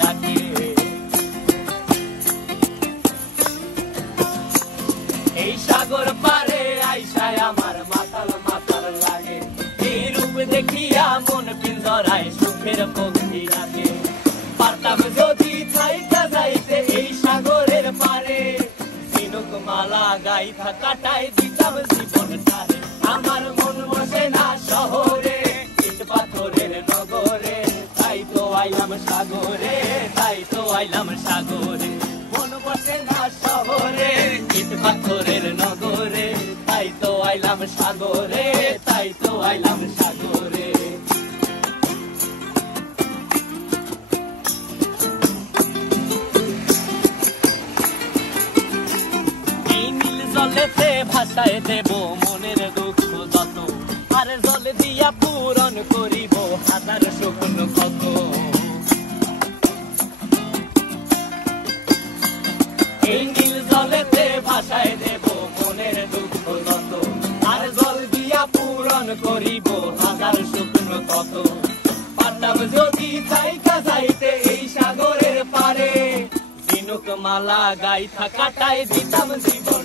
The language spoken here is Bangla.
ডাকে। এই সাগর পারে আইসায় আমার মাতাল মাতাল লাগে, এই রূপ দেখিয়া মন পিঞ্জরায় সুখের পক্ষী ডাকে। পারতাম যদি থাইকা যাইতে এই সাগরের পারে, ঝিনুক মালা গাইথা কাটায় দিতাম জীবনটারে। আমার মন বসে না শহরে, ইট পাথরের নগরে, তাই তো আইলাম সাগরে, তাই তো আইলাম সাগরে। মন বসে না শহরে, ইট পাথরের নগরে, তাই তো আইলাম সাগরে, তাই তো আইলাম সাগরে। এই নীল জলেতে ভাসায় দেব মনের দুঃখ যত, আর জল দিয়া পূরণ করিব হাজার স্বপ্ন কত। এই নীল জলেতে ভাসায় দেব মনের দুঃখ যত, আর জল দিয়া পূরণ করিব হাজার স্বপ্ন কত। পারতাম যদি থাইকা যাইতে এই সাগরের পারে, ঝিনুক মালা গাইথা কাটায় দিতাম জীবন